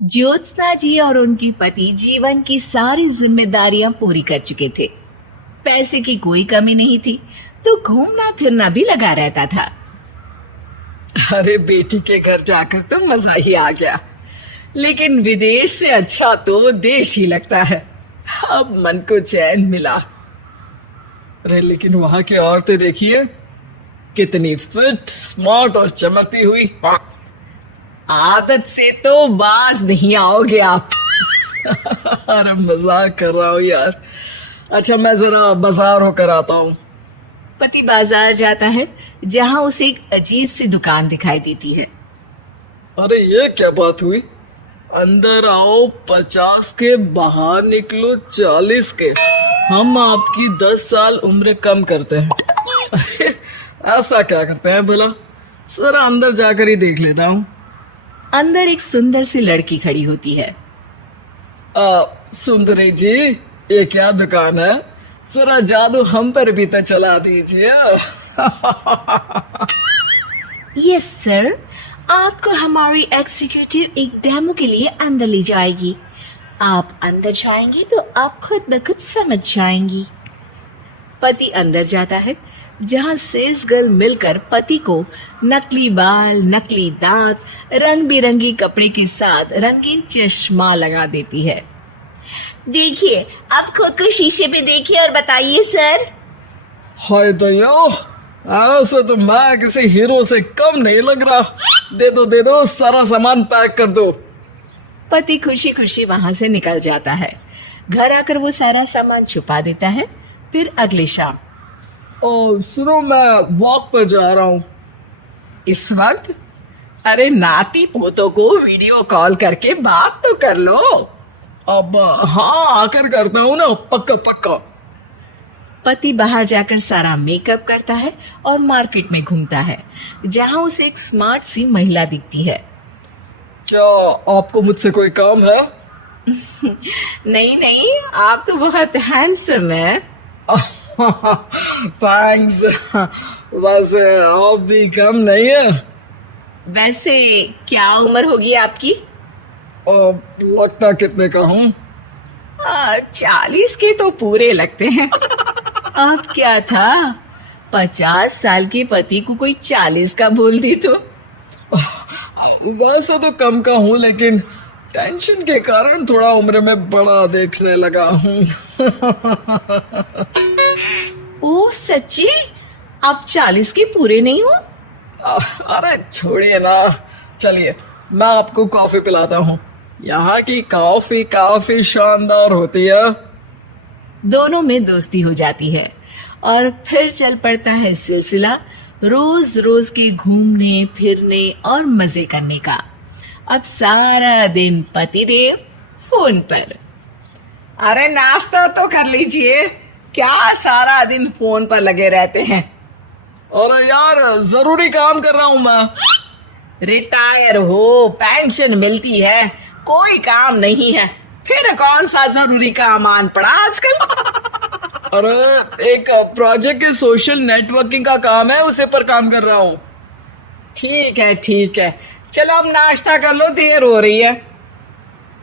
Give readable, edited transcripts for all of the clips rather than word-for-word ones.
ज्योत्सना जी और उनके पति जीवन की सारी जिम्मेदारियां पूरी कर चुके थे। पैसे की कोई कमी नहीं थी, तो घूमना फिरना भी लगा रहता था। अरे बेटी के घर जाकर तो मजा ही आ गया, लेकिन विदेश से अच्छा तो देश ही लगता है। अब मन को चैन मिला। अरे लेकिन वहां की औरतें देखिए, कितनी फिट, स्मार्ट और चमकती हुई। आदत से तो बाज नहीं आओगे आप। अरे मजाक कर रहा हूँ यार। अच्छा मैं जरा बाजार होकर आता हूँ। पति बाजार जाता है, जहां उसे एक अजीब सी दुकान दिखाई देती है। अरे ये क्या बात हुई? अंदर आओ 50 के, बाहर निकलो 40 के। हम आपकी 10 साल उम्र कम करते हैं। अरे ऐसा क्या करते हैं भला? जरा अंदर जाकर ही देख लेता हूँ। अंदर एक सुंदर सी लड़की खड़ी होती है। सुंदरी जी, ये क्या दुकान है? जरा जादू हम पर भी तो चला दीजिए। यस सर, आपको हमारी एग्जीक्यूटिव एक डेमो के लिए अंदर ले जाएगी। आप अंदर जाएंगे तो आप खुद ब खुद समझ जाएंगी। पति अंदर जाता है, जहां सेल्स गर्ल मिलकर पति को नकली बाल, नकली दांत, रंग बिरंगी कपड़े के साथ रंगीन चश्मा लगा देती है। देखिए, आप खुद को शीशे पे देखिए और बताइए सर। हाय दया, ऐसे तो मैं किसी हीरो से कम नहीं लग रहा। दे दो, सारा सामान पैक कर दो। पति खुशी खुशी वहां से निकल जाता है। घर आकर वो सारा सामान छुपा देता है। फिर अगली शाम, सुनो, मैं वॉक पर जा रहा हूँ। इस वक्त? अरे नाती पोतों को वीडियो कॉल करके बात तो कर लो। अब हाँ, आकर करता हूँ ना, पक्का पक्का। पति बाहर जाकर सारा मेकअप करता है और मार्केट में घूमता है, जहां उसे एक स्मार्ट सी महिला दिखती है। क्या आपको मुझसे कोई काम है? नहीं, आप तो बहुत हैंडसम है। थैंक्स। वैसे आप भी कम नहीं है। वैसे क्या उम्र होगी आपकी? लगता कितने का हूँ? 40 के तो पूरे लगते हैं। अब क्या था, 50 साल के पति को कोई 40 का बोल दी तो। वैसे तो कम का हूँ, लेकिन टेंशन के कारण थोड़ा उम्र में बड़ा देखने लगा हूँ। ओह सच्ची? आप 40 के पूरे नहीं हो? अरे छोड़िए ना, चलिए मैं आपको कॉफी पिलाता हूँ। यहाँ की कॉफी काफी शानदार होती है। दोनों में दोस्ती हो जाती है और फिर चल पड़ता है सिलसिला रोज रोज के घूमने फिरने और मजे करने का। अब सारा दिन पतिदेव फोन पर। अरे नाश्ता तो कर लीजिए, क्या सारा दिन फोन पर लगे रहते हैं? अरे यार, जरूरी काम कर रहा हूँ मैं। रिटायर हो, पेंशन मिलती है, कोई काम नहीं है, फिर कौन सा जरूरी काम आन पड़ा आजकल? अरे एक प्रोजेक्ट के सोशल नेटवर्किंग का काम है, उसे पर काम कर रहा हूँ। ठीक है, चलो अब नाश्ता कर लो, देर हो रही है।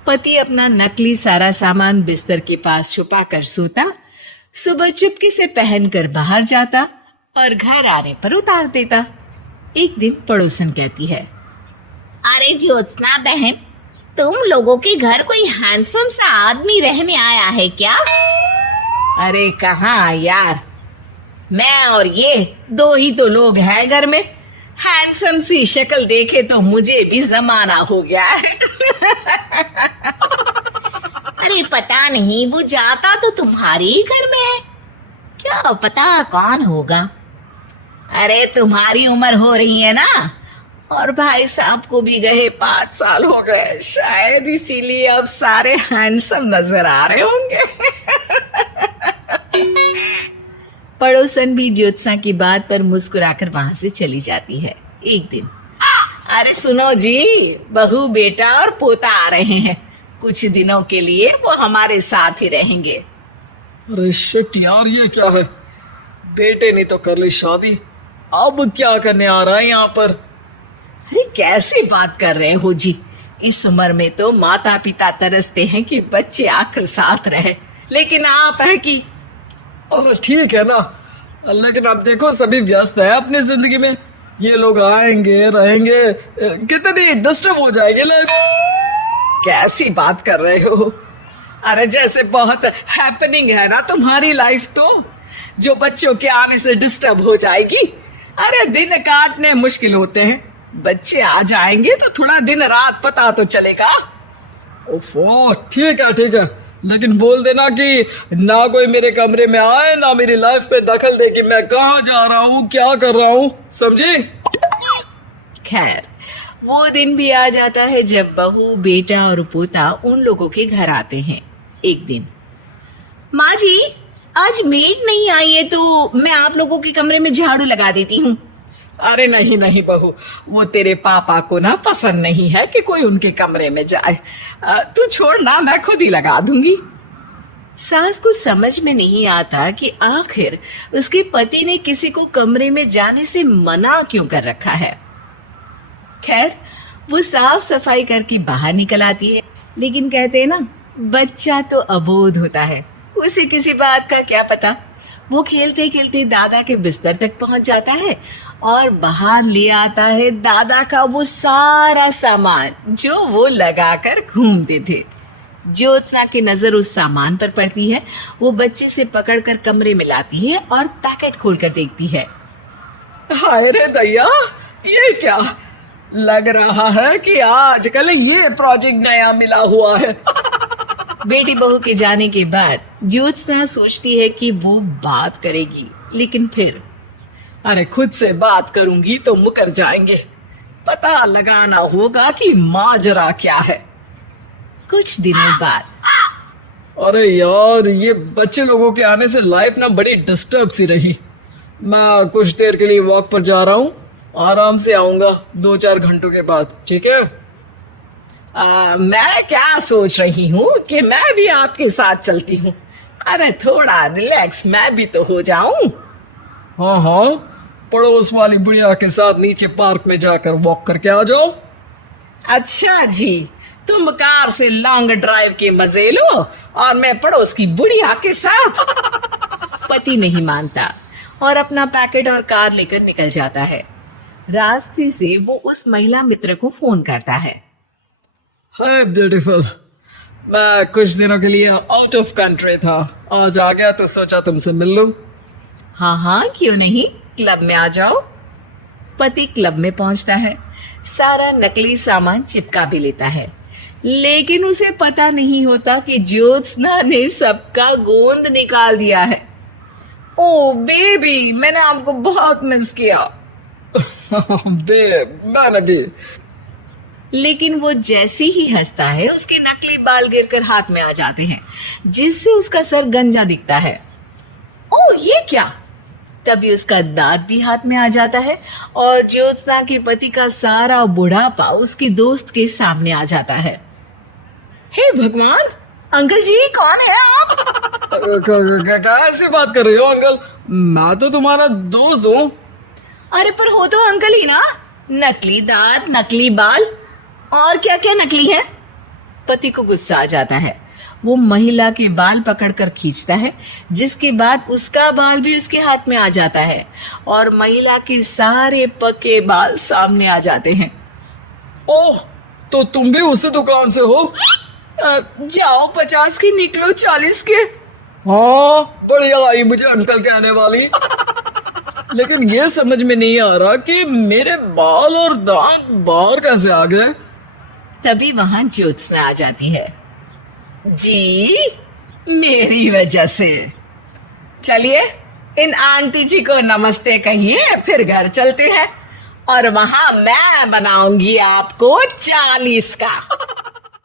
पति अपना नकली सारा सामान बिस्तर के पास छुपा कर सोता, सुबह चुपके से पहनकर बाहर जाता और घर आने पर उतार देता। एक दिन पड़ोसन कहती है, अरे ज्योत्सना बहन, तुम लोगों के घर कोई हैंडसम सा आदमी रहने आया है क्या? अरे कहाँ यार, मैं और ये दो ही तो लोग हैं घर में। हैंडसम सी शक्ल देखे तो मुझे भी जमाना हो गया। अरे पता नहीं, वो जाता तो तुम्हारे ही घर में है, क्या पता कौन होगा। अरे तुम्हारी उम्र हो रही है ना, और भाई साहब को भी गए 5 साल हो गए, शायद इसीलिए अब सारे हैंडसम नजर आ रहे होंगे। पड़ोसन भी ज्योत्सना की बात पर मुस्कुराकर वहां से चली जाती है। एक दिन, अरे सुनो जी, बहू बेटा और पोता आ रहे हैं, कुछ दिनों के लिए वो हमारे साथ ही रहेंगे। अरे शिट यार, ये क्या है? बेटे ने तो कर ली शादी, अब क्या करने आ रहा है यहाँ पर? अरे कैसे बात कर रहे हो जी, इस उम्र में तो माता पिता तरसते हैं कि बच्चे आकर साथ रहे, लेकिन आप है कि अरे ठीक है ना, लेकिन अब देखो सभी व्यस्त है अपनी जिंदगी में। ये लोग आएंगे रहेंगे, कितनी डिस्टर्ब हो जाएगी लाइफ। कैसी बात कर रहे हो? अरे जैसे बहुत हैपनिंग है ना तुम्हारी लाइफ, तो जो बच्चों के आने से डिस्टर्ब हो जाएगी। अरे दिन काटने मुश्किल होते हैं, बच्चे आ जाएंगे तो थोड़ा दिन रात पता तो चलेगा। ओफो ठीक है, लेकिन बोल देना कि ना कोई मेरे कमरे में आए, ना मेरी लाइफ में दखल दे कि मैं कहाँ जा रहा हूँ, क्या कर रहा हूँ, समझे? खैर, वो दिन भी आ जाता है जब बहू, बेटा और पोता उन लोगों के घर आते हैं। एक दिन, माँ जी आज मेड नहीं आई है तो मैं आप लोगों के कमरे में झाड़ू लगा देती हूँ। अरे नहीं बहू, वो तेरे पापा को ना पसंद नहीं है कि कोई उनके कमरे में जाए। तू छोड़ ना, मैं खुद ही लगा दूंगी। सास को समझ में नहीं आता कि आखिर उसके पति ने किसी को कमरे में जाने से मना क्यों कर रखा है। खैर, वो साफ सफाई करके बाहर निकल आती है, लेकिन कहते हैं ना, बच्चा तो अबोध होता है, उसे किसी बात का क्या पता। वो खेलते खेलते दादा के बिस्तर तक पहुंच जाता है और बाहर ले आता है दादा का वो सारा सामान जो वो लगाकर घूमते थे। ज्योत्सना की नजर उस सामान पर पड़ती है। वो बच्चे से पकड़कर कमरे में लाती है और पैकेट खोलकर देखती है। हाय रे दैया, ये क्या लग रहा है कि आजकल ये प्रोजेक्ट नया मिला हुआ है। बेटी बहू के जाने के बाद ज्योत्सना सोचती है कि वो बात करेगी, लेकिन फिर अरे खुद से बात करूंगी तो मुकर जाएंगे, पता लगाना होगा कि माजरा क्या है। कुछ दिनों बाद, अरे यार, ये बच्चे लोगों के आने से लाइफ ना बड़ी डिस्टर्ब सी रही। मैं कुछ देर के लिए वॉक पर जा रहा हूँ, आराम से आऊंगा 2-4 घंटों के बाद, ठीक है? मैं क्या सोच रही हूँ कि मैं भी आपके साथ चलती हूँ। अरे थोड़ा रिलैक्स मैं भी तो हो जाऊं। हाँ, पड़ोस वाली बुढ़िया के साथ नीचे पार्क में जाकर वॉक करके आ जाओ। अच्छा जी, तुम कार से लॉन्ग ड्राइव के मजे लो और मैं पड़ोस की बुढ़िया के साथ। पति नहीं मानता और अपना पैकेट और कार लेकर निकल जाता है। रास्ते से वो उस महिला मित्र को फोन करता है। हाय ब्यूटीफुल, मैं कुछ दिनों के लिए आउट ऑफ कंट्री था, आज आ गया तो सोचा तुमसे मिल लूं। हाँ, क्यों नहीं, क्लब में आ जाओ। पति क्लब में पहुंचता है, सारा नकली सामान चिपका भी लेता है, लेकिन उसे पता नहीं होता कि ज्योत्सना ने सबका गोंद निकाल दिया है। ओ बेबी, मैंने आपको बहुत मिस किया। बेब, मैंने भी। लेकिन वो जैसे ही हंसता है, उसके नकली बाल गिरकर हाथ में आ जाते हैं, जिससे उसका सर गंजा दिखता है। ओ ये क्या! तभी उसका दांत भी हाथ में आ जाता है और ज्योत्सना के पति का सारा बुढ़ापा उसके दोस्त के सामने आ जाता है। हे भगवान, अंकल जी कौन है आप? कैसे बात कर रही हो अंकल? मैं तो तुम्हारा दोस्त हूँ। अरे पर हो तो अंकल ही ना। नकली दांत, नकली बाल और क्या क्या नकली है। पति को गुस्सा आ जाता है। वो महिला के बाल पकड़कर खींचता है, जिसके बाद उसका बाल भी उसके हाथ में आ जाता है और महिला के सारे पके बाल सामने आ जाते हैं। ओह, तो तुम भी उसी दुकान से हो? जाओ 50 की निकलो 40 के। हाँ, बढ़िया आई मुझे अंकल कहने वाली। लेकिन ये समझ में नहीं आ रहा कि मेरे बाल और दांत बाहर कैसे आ गए। तभी वहां ज्योत्सना आ जाती है। जी, मेरी वजह से। चलिए इन आंटी जी को नमस्ते कहिए, फिर घर चलते हैं और वहां मैं बनाऊंगी आपको 40 का।